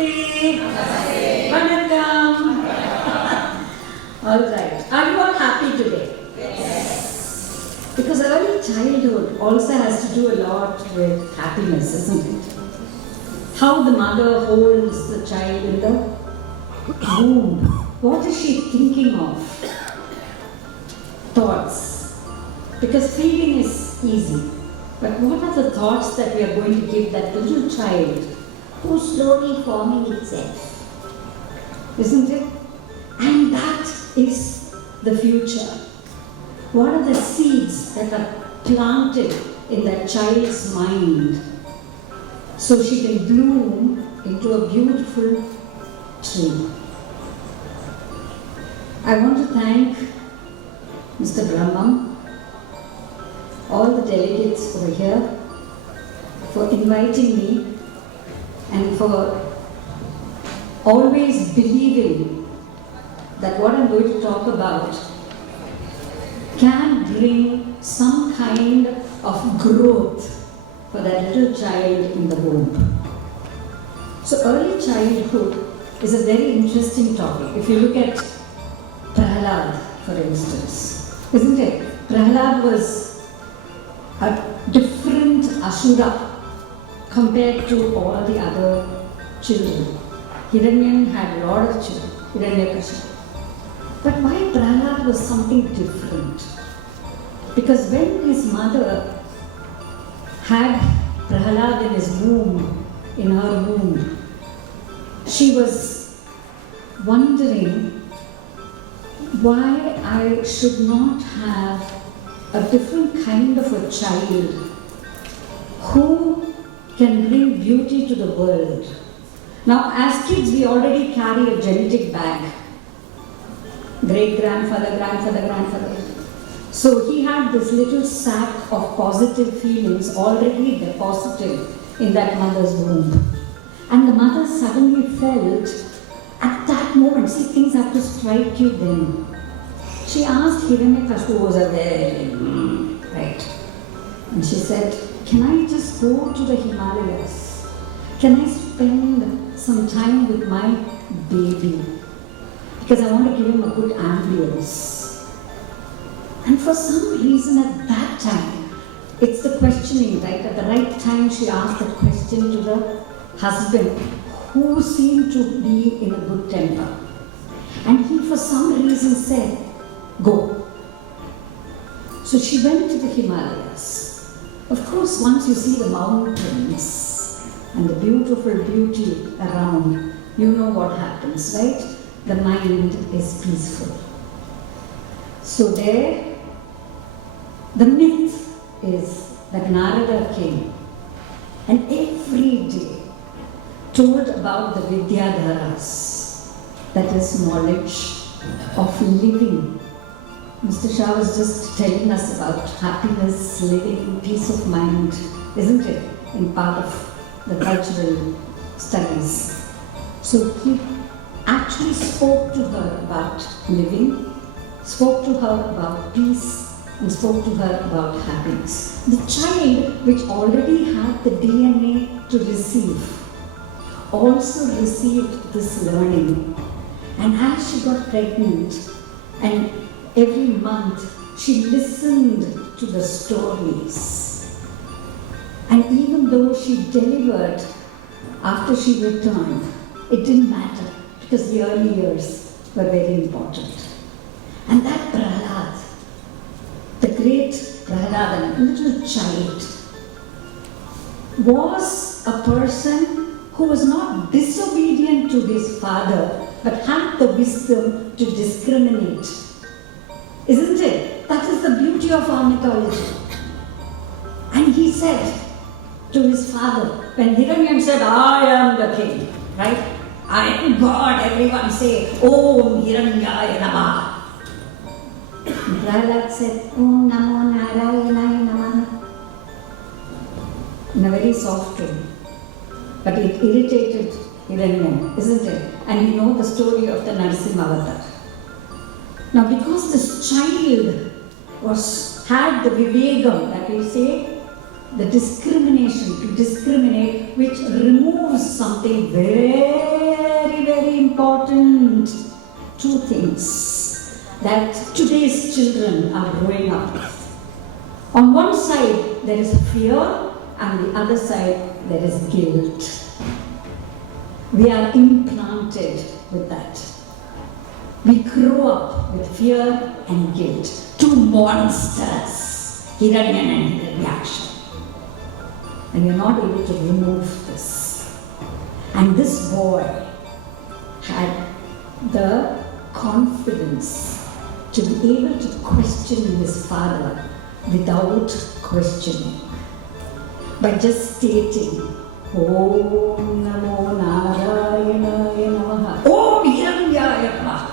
Namaste. Namaste. Vanakkam. All right. Are you all happy today? Yes. Because early childhood also has to do a lot with happiness, isn't it? How the mother holds the child in the womb. What is she thinking of? Thoughts. Because feeding is easy. But what are the thoughts that we are going to give that little child who's slowly forming itself? Isn't it? And that is the future. What are the seeds that are planted in that child's mind so she can bloom into a beautiful tree? I want to thank Mr. Brahmam, all the delegates over here, for inviting me and for always believing that what I'm going to talk about can bring some kind of growth for that little child in the womb. So early childhood is a very interesting topic. If you look at Prahlad, for instance, isn't it? Prahlad was a different Asura compared to all the other children. Hiranyan had a lot of children, Hiranyakashipu. But why Prahlad was something different? Because when his mother had Prahlad in his womb, in her womb, she was wondering why I should not have a different kind of a child who can bring beauty to the world. Now, as kids, we already carry a genetic bag. Great-grandfather, grandfather, grandfather. So he had this little sack of positive feelings already deposited in that mother's womb. And the mother suddenly felt, at that moment, see, things have to strike you then. She asked Hiranyakashipu, who was a very, right? And she said, can I just go to the Himalayas? Can I spend some time with my baby? Because I want to give him a good ambience. And for some reason at that time, it's the questioning, right? At the right time, she asked that question to the husband, who seemed to be in a good temper. And he, for some reason, said, go. So she went to the Himalayas. Of course, once you see the mountains and the beautiful beauty around, you know what happens, right? The mind is peaceful. So there, the myth is that Narada came and every day told about the Vidyadharas, that is knowledge of living. Mr. Shah was just telling us about happiness, living, peace of mind, isn't it? In part of the cultural studies. So he actually spoke to her about living, spoke to her about peace, and spoke to her about happiness. The child, which already had the DNA to receive, also received this learning. And as she got pregnant, and every month she listened to the stories. And even though she delivered after she returned, it didn't matter because the early years were very important. And that Prahlad, the great Prahlad, a little child, was a person who was not disobedient to his father, but had the wisdom to discriminate. Isn't it? That is the beauty of our mythology. And he said to his father, when Hiranyan said, I am the king, right? I am God, everyone say, Om Hiranyaya Namah. Prahlad said, Om Namo Narayanaya Namah. In a very soft tone. But it irritated Hiranyan, isn't it? And you know the story of the Narasimha Avatar. Now, because this child had the vivegam, that we say, the discrimination, to discriminate, which removes something very, very important. Two things that today's children are growing up with. On one side, there is fear, and the other side, there is guilt. We are implanted with that. We grow up with fear and guilt. Two monsters, Hiranyan and Hiranyaksha. And you're not able to remove this. And this boy had the confidence to be able to question his father without questioning. By just stating, Om Namo Narayana Namaha. Om Hiranyaya Namaha.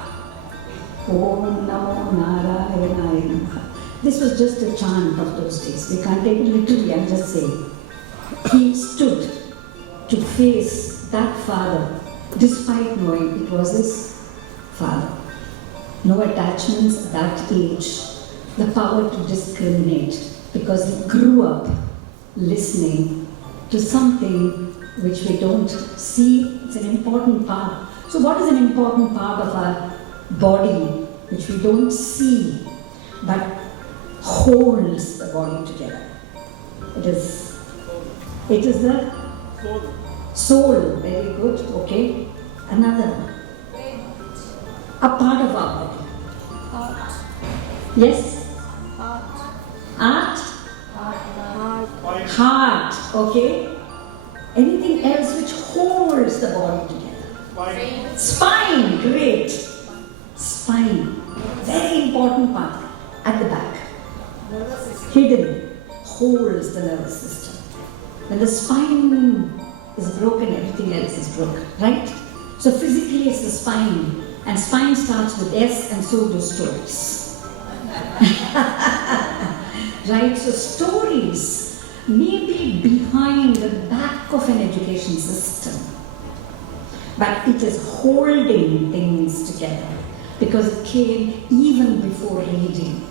Om Namo Narayana Namaha. This was just a chant of those days. We can't take it literally, I'm just saying. He stood to face that father despite knowing it was his father. No attachments at that age. The power to discriminate because he grew up listening to something which we don't see. It's an important part. So what is an important part of our body which we don't see but holds the body together? It is the soul. Very good. Okay. Another one. A part of our body. Heart. Yes? Heart. Art? Heart. Okay. Anything else which holds the body together? Spine. Great. Spine. Very important part. At the back. Hidden. Holds the nervous system. When the spine is broken, everything else is broken. Right? So physically it's the spine. And spine starts with S, and so do stories. Right? So stories may be behind the back of an education system, but it is holding things together because it came even before reading.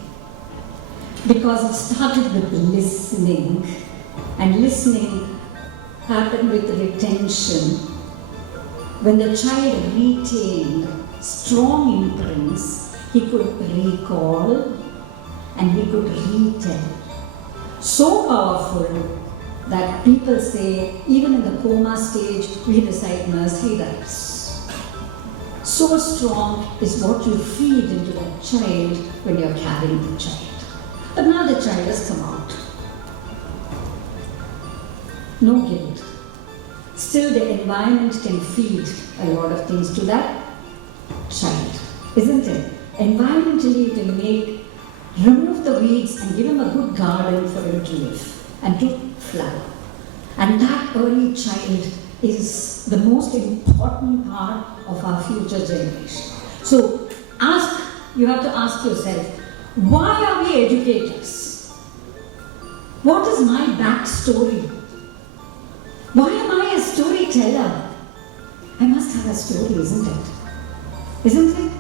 Because it started with listening, and listening happened with retention. When the child retained strong imprints, he could recall and he could retell. So powerful that people say, even in the coma stage, we recite nursery rhymes. So strong is what you feed into that child when you're carrying the child. But now the child has come out. No guilt. Still, the environment can feed a lot of things to that child, isn't it? Environmentally, it will remove the weeds and give him a good garden for him to live and to flower. And that early child is the most important part of our future generation. So, you have to ask yourself, why are we educators? What is my backstory? Why am I a storyteller? I must have a story, isn't it? Isn't it?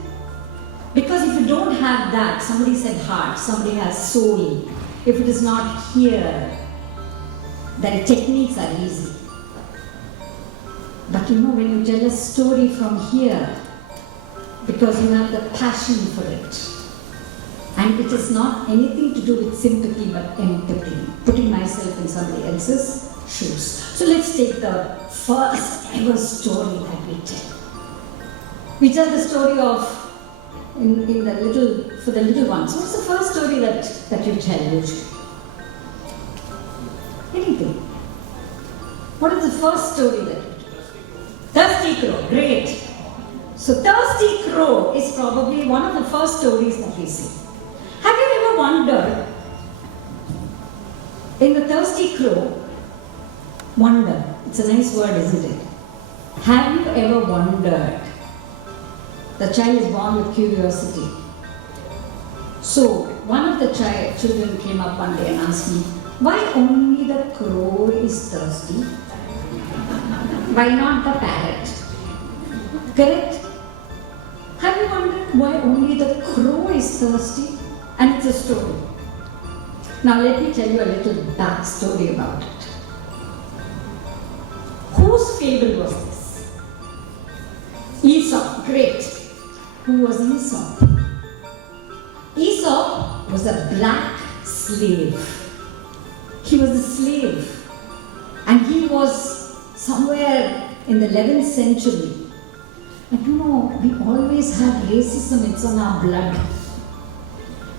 Because if you don't have that, somebody said heart, somebody has soul. If it is not here, then techniques are easy. But when you tell a story from here, because you have the passion for it, and it is not anything to do with sympathy but empathy, putting myself in somebody else's shoes. So let's take the first ever story that we tell. We tell the story of, for the little ones. What's the first story that you tell usually? Anything. What is the first story that you tell? Thirsty Crow, great. So Thirsty Crow is probably one of the first stories that we see. Have you ever wondered, in the Thirsty Crow, wonder, it's a nice word, isn't it? Have you ever wondered? The child is born with curiosity. So, one of the children came up one day and asked me, why only the crow is thirsty? Why not the parrot? Correct? Have you wondered why only the crow is thirsty? And it's a story. Now let me tell you a little backstory about it. Whose fable was this? Aesop, great. Who was Aesop? Aesop was a black slave. He was a slave, and he was somewhere in the 11th century. And you know, we always have racism, it's on our blood.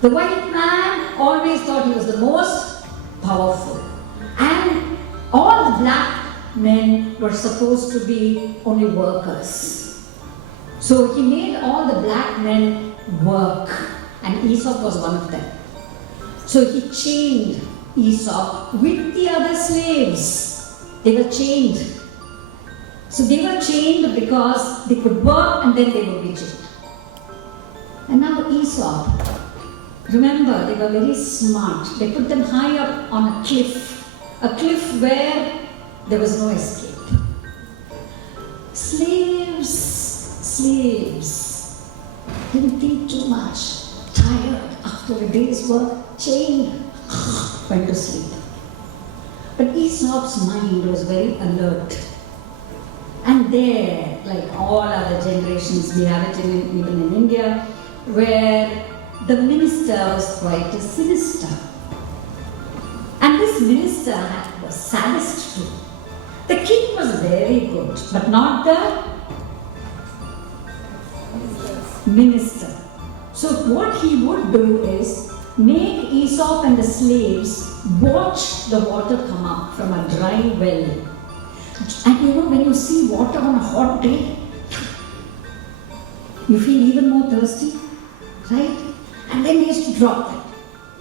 The white man always thought he was the most powerful, and all the black men were supposed to be only workers. So he made all the black men work, and Aesop was one of them. So he chained Aesop with the other slaves. They were chained. So they were chained because they could work and then they would be chained. And now Aesop, remember, they were very smart. They put them high up on a cliff where there was no escape. Slaves, didn't think too much, tired after a day's work, chained, went to sleep. But Aesop's mind was very alert. And there, like all other generations, we have it even in India, where the minister was quite a sinister. And this minister was sadist too. The king was very good, but not the minister. So what he would do is make Aesop and the slaves watch the water come up from a dry well. And you know, when you see water on a hot day, you feel even more thirsty, right? And then he used to drop it.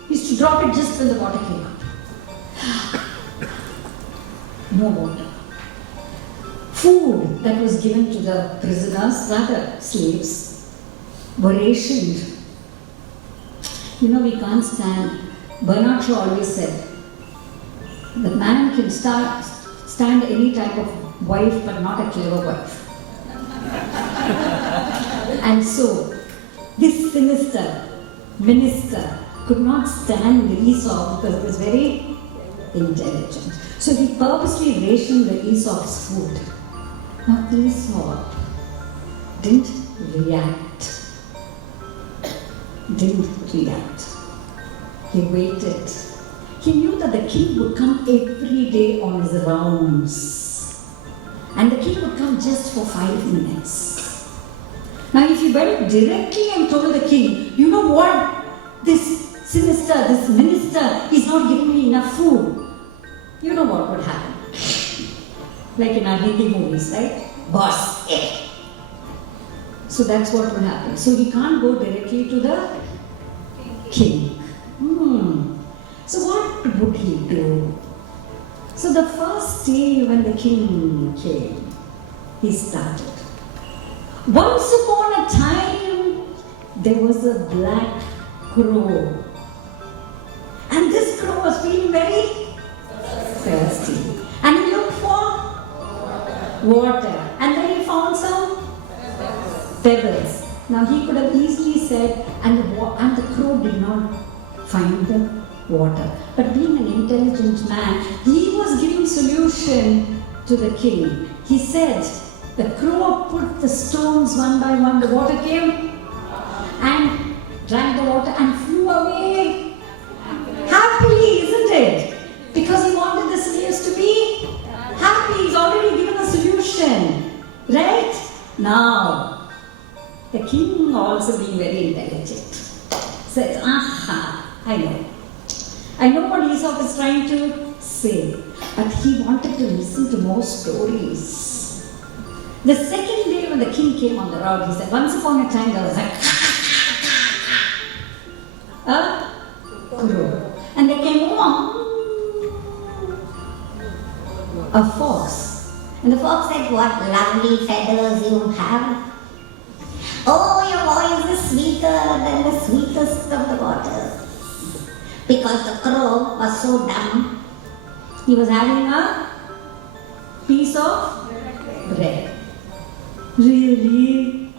He used to drop it just when the water came up. No water. Food that was given to the prisoners, rather slaves, were rationed. You know, we can't stand. Bernard Shaw always said that man can stand any type of wife, but not a clever wife. And so, this sinister minister could not stand Aesop because he was very intelligent. So he purposely rationed the Aesop's food. Now Aesop didn't react. He waited. He knew that the king would come every day on his rounds. And the king would come just for 5 minutes. Now if he went directly and told the king, you know what? This minister, he's not giving me enough food. You know what would happen? Like in our Hindi movies, right? Boss, eh. So that's what would happen. So he can't go directly to the king. So what would he do? So the first day when the king came, he started. Once upon a time, there was a black crow. And this crow was feeling very thirsty. And he looked for water. And then he found some pebbles. Now he could have easily said, and the crow did not find the water. But being an intelligent man, he was giving solution to the king. He said, the crow put the stones one by one, the water came and drank the water and flew away. Happily, isn't it? Because he wanted the slaves to be happy. He's already given a solution. Right? Now, the king also being very intelligent said, aha, I know what Aesop is trying to say. But he wanted to listen to more stories. The second day when the king came on the road, he said, once upon a time there was a crow. And there came along a fox. And the fox said, what lovely feathers you have. Oh, your voice is sweeter than the sweetest of the waters. Because the crow was so dumb, he was having a piece of bread. Really?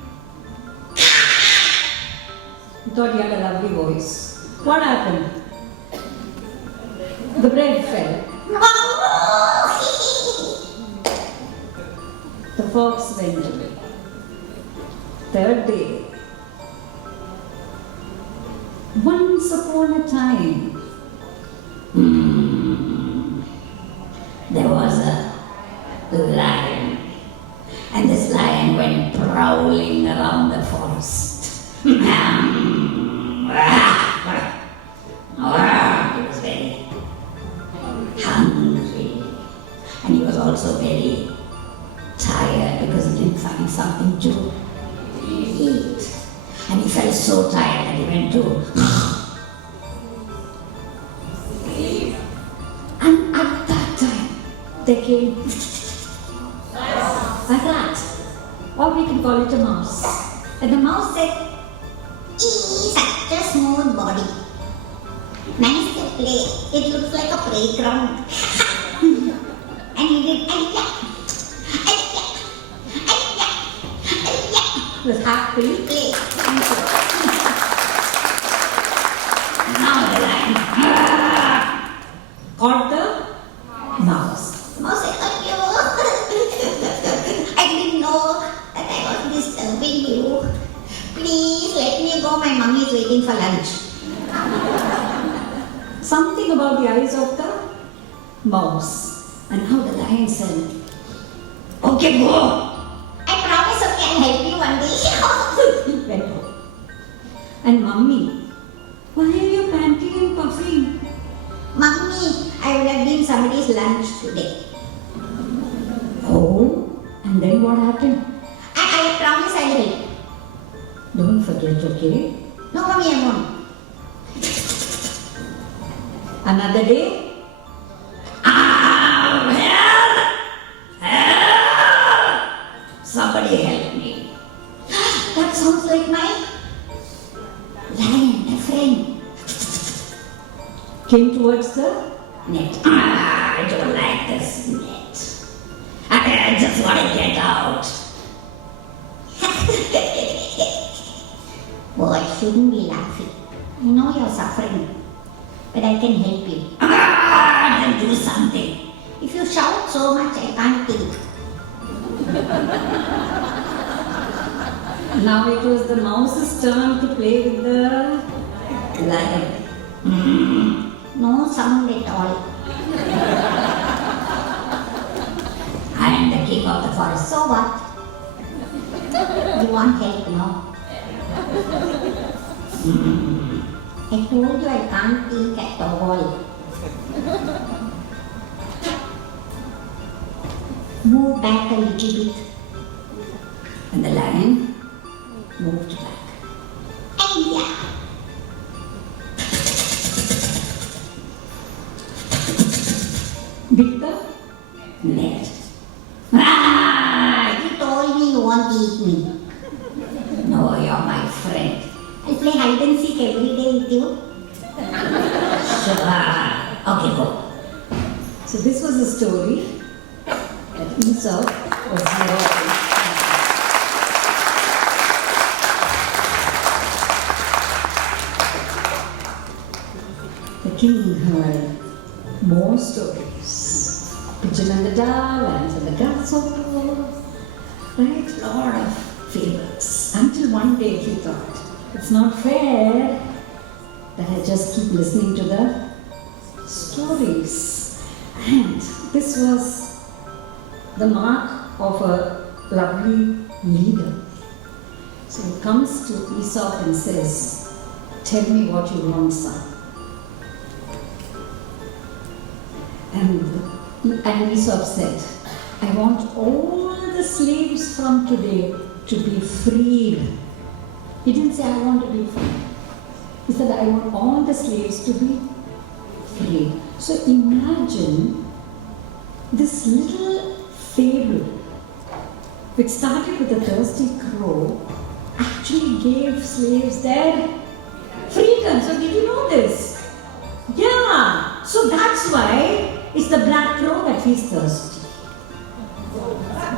He thought he had a lovely voice. What happened? The bread fell. The fox went away. Third day. Once upon a time, there was a lion, and this lion went prowling around the forest. He was very hungry, and he was also very tired because he didn't find something to eat. And he felt so tired that he went to and at that time there came a rat, or we can call it a mouse. And the mouse said, Such a smooth body. Nice to play. It looks like a playground. And he did He was happily play. Now the lion caught the mouse. Mouse said, I didn't know that I was disturbing you. Please let me go. My mummy is waiting for lunch. Something about the eyes of the mouse. And now the lion said, okay, go. I promise, okay, I'll help you one day. He went home. And mummy, why are you panting and puffing? Mummy, I would have been somebody's lunch today. Oh, and then what happened? I promise I'll help. Don't forget, okay? No, mummy, I won't. Another day. Somebody help me. That sounds like my lion, a friend. Came towards the Net. I don't like this net. I just want to get out. Boy, shouldn't be laughing. I know you're suffering, but I can help you. Then do something. If you shout so much, I can't think. Now it was the mouse's turn to play with the lion. No sound at all. I am the king of the forest. So what? You want help, no? I told you I can't think at all. Move back a little bit. And the lion moved back. And yeah. Bit the net. You told me you won't eat me. No, you're my friend. I'll play hide and seek every day with you. Sure. Okay, go. So this was a story that Esau was narrating. The king heard more stories. Pigeon and the dove, ants and the grasshopper, right? Lot of fables. Until one day he thought, it's not fair that I just keep listening to the stories. And this was the mark of a lovely leader. So he comes to Aesop and says, tell me what you want, son. And Aesop said, I want all the slaves from today to be freed. He didn't say, I want to be free. He said, I want all the slaves to be free. So imagine this little fable, which started with a thirsty crow, actually gave slaves their freedom. So did you know this? Yeah. So that's why it's the black crow that feels thirsty.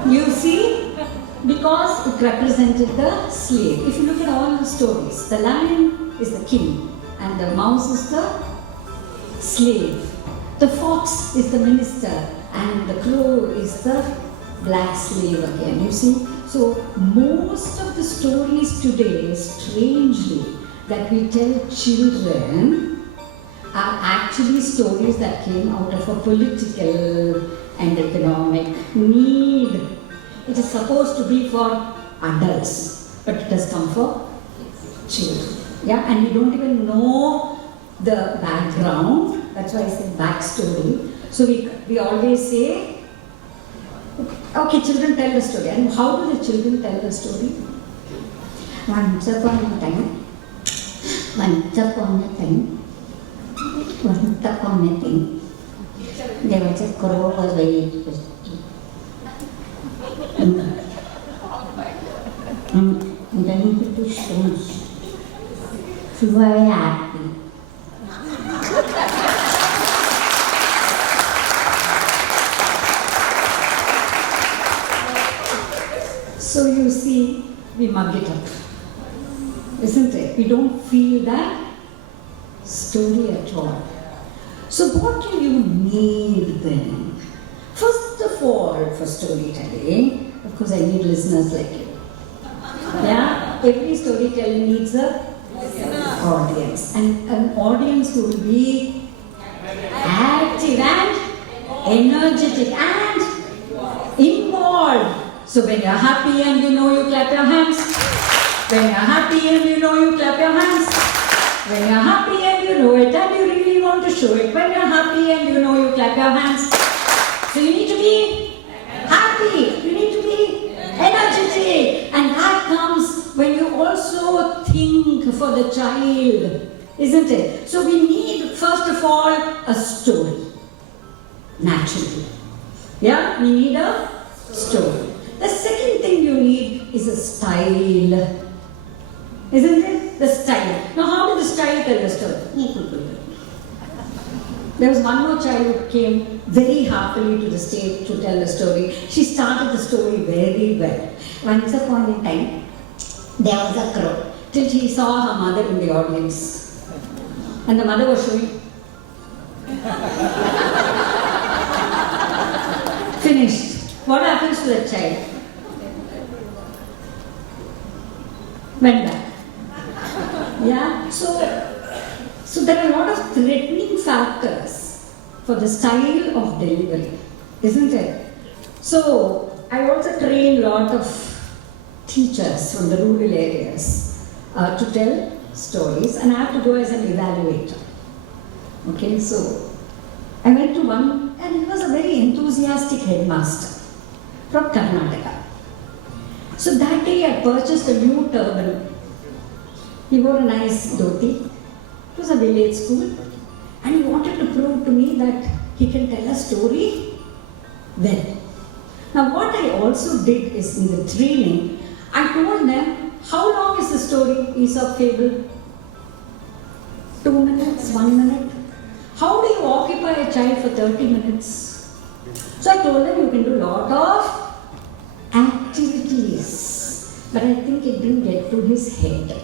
You see? Because it represented the slave. If you look at all the stories, the lion is the king and the mouse is the slave. The fox is the minister and the crow is the black slave again, you see. So most of the stories today, strangely, that we tell children are actually stories that came out of a political and economic need. It is supposed to be for adults, but it has come for children. Yeah, and we don't even know the background. That's why I say backstory. So we always say, okay, children tell the story. And how do the children tell the story? Once upon a time, there was a crow was very and then he took stones. She was very happy. So you see, we mug it up, isn't it? We don't feel that story at all. So what do you need then? First of all, for storytelling, of course I need listeners like you. Yeah? Every storyteller needs a audience. And an audience who will be active and energetic and involved. So when you're happy and you know, you clap your hands. When you're happy and you know, you clap your hands. When you're happy and you know it and you really want to show it. When you're happy and you know, you clap your hands. So you need to be happy. You need to be energetic. And that comes when you also think for the child, isn't it? So we need, first of all, a story. Naturally. Yeah, we need a story. The second thing you need is a style. Isn't it? The style. Now how did the style tell the story? There was one more child who came very happily to the stage to tell the story. She started the story very well. Once upon a time, there was a crow. Till she saw her mother in the audience. And the mother was showing. Finished. What happens to the child? Went back. Yeah? So there are a lot of threatening factors for the style of delivery, isn't it? So I also train a lot of teachers from the rural areas to tell stories, and I have to go as an evaluator. Okay, so I went to one, and he was a very enthusiastic headmaster from Karnataka. So that day I purchased a new turban. He wore a nice dhoti. It was a village school. And he wanted to prove to me that he can tell a story well. Now what I also did is in the training, I told them, how long is the story, Aesop fable? 2 minutes, 1 minute? How do you occupy a child for 30 minutes? So I told them you can do a lot of activities. But I think it didn't get to his head.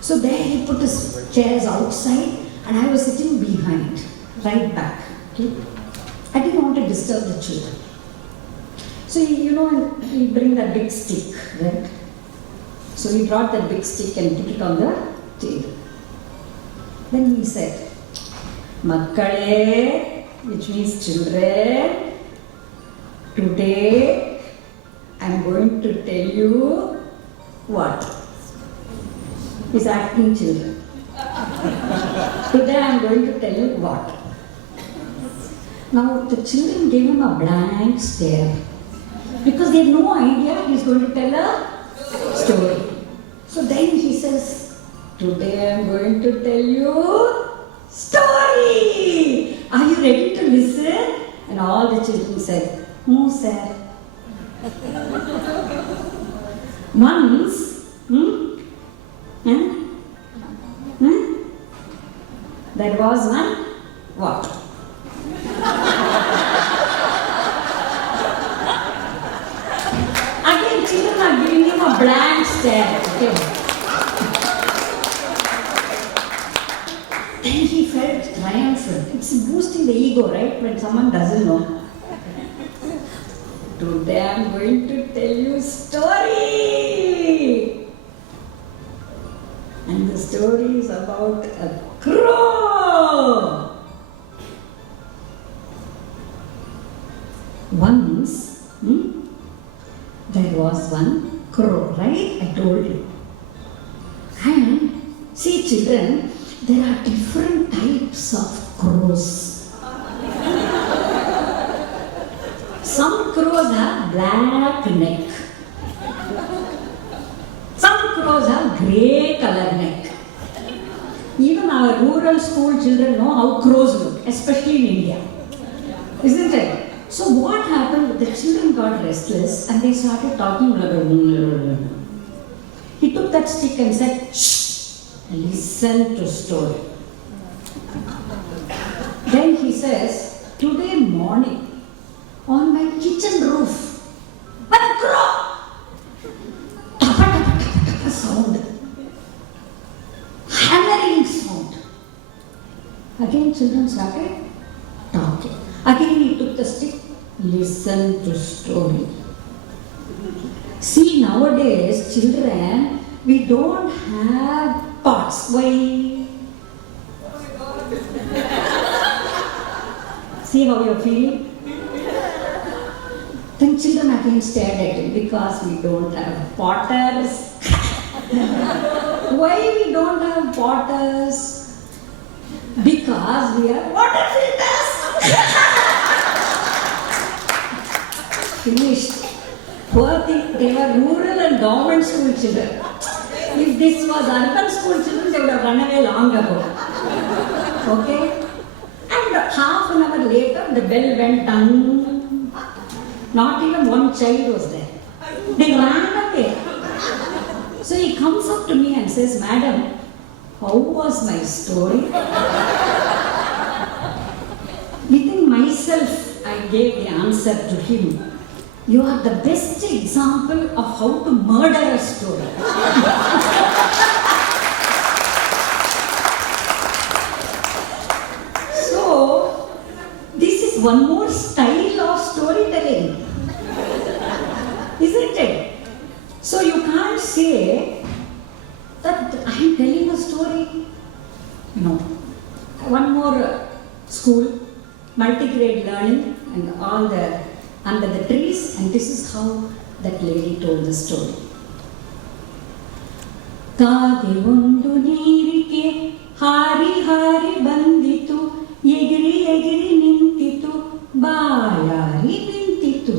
So there he put his chairs outside and I was sitting behind, right back. Okay? I didn't want to disturb the children. So he bring that big stick, right? So he brought that big stick and put it on the table. Then he said, Makkale, which means children, today I am going to tell you what? He's asking children. Today I am going to tell you what? Now the children gave him a blank stare because they had no idea he's going to tell a story. So then he says, today I am going to tell you story. Are you ready to listen? And all the children said, no sir. Once, there was one what? Again, children are giving him a blank stare. Okay. Then he felt triumphant. It's boosting the ego, right? When someone doesn't know. Today I'm going to tell you a story. And the story is about a crow. Once, there was one crow, right? I told you. And see, children, there are different types of crows. Some crows have black neck. Some crows have grey color neck. Even our rural school children know how crows look, especially in India. Isn't it? So what happened? The children got restless and they started talking. He took that stick and said, "Shh, listen to story." Then he says, "Today morning, on my kitchen roof, a crow, tapa sound, hammering sound." Again children started talking. Again he took the stick, listen to story. See, nowadays children, we don't have pots. Why? See how you're feeling? Then children again stared at him because we don't have potters. Why we don't have potters? Because we are water filters. Finished. Poor thing, they were rural and government school children. If this was urban school children, they would have run away long ago. Okay? And half an hour later, the bell went dong. Not even one child was there. They ran away. So he comes up to me and says, "Madam, how was my story?" Within myself, I gave the answer to him. "You are the best example of how to murder a story." So, this is one more style of storytelling. Isn't it? So you can't say that I am telling a story. No. One more school, multi-grade learning and all the under the trees, and this is how that lady told the story. Kage ondu neerike hari hari banditu, egiri egiri nintitu, bayari nintitu,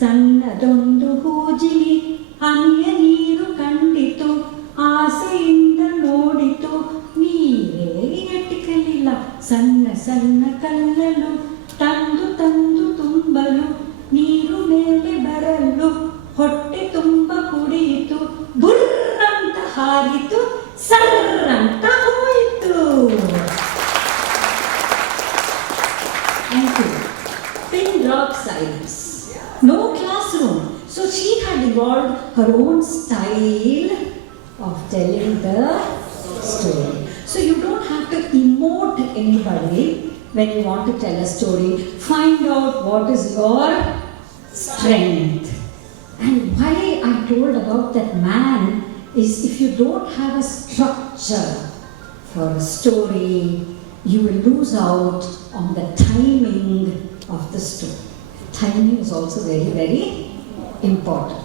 sannadondu hoojili haniya ನೀರು ಕಂಡಿತು, ಆಸೆಯಿಂದ ನೋಡಿತು, ನೀರೇ ಎಟ್ಟಿಕಲಿಲ್ಲ, ಸಣ್ಣ ಸಣ್ಣ ಕಲ್ಲಲು ತಂದು ತಂದು ತುಂಬಲು, ನೀರು ಮೇಲೆ ಬರಲು ಹೊಟ್ಟೆ ತುಂಬ ಕುಡಿಯಿತು, ಬುರ್ರಂತ ಹಾರಿತು, ಸರ್ರಂತ ಹೋಯಿತು. Thank you. Pin drop silence. No classroom. So she had evolved her own style of telling the story. So you don't have to emote anybody when you want to tell a story. Find out what is your strength. And why I told about that man is, if you don't have a structure for a story, you will lose out on the timing of the story. Timing is also very, very important.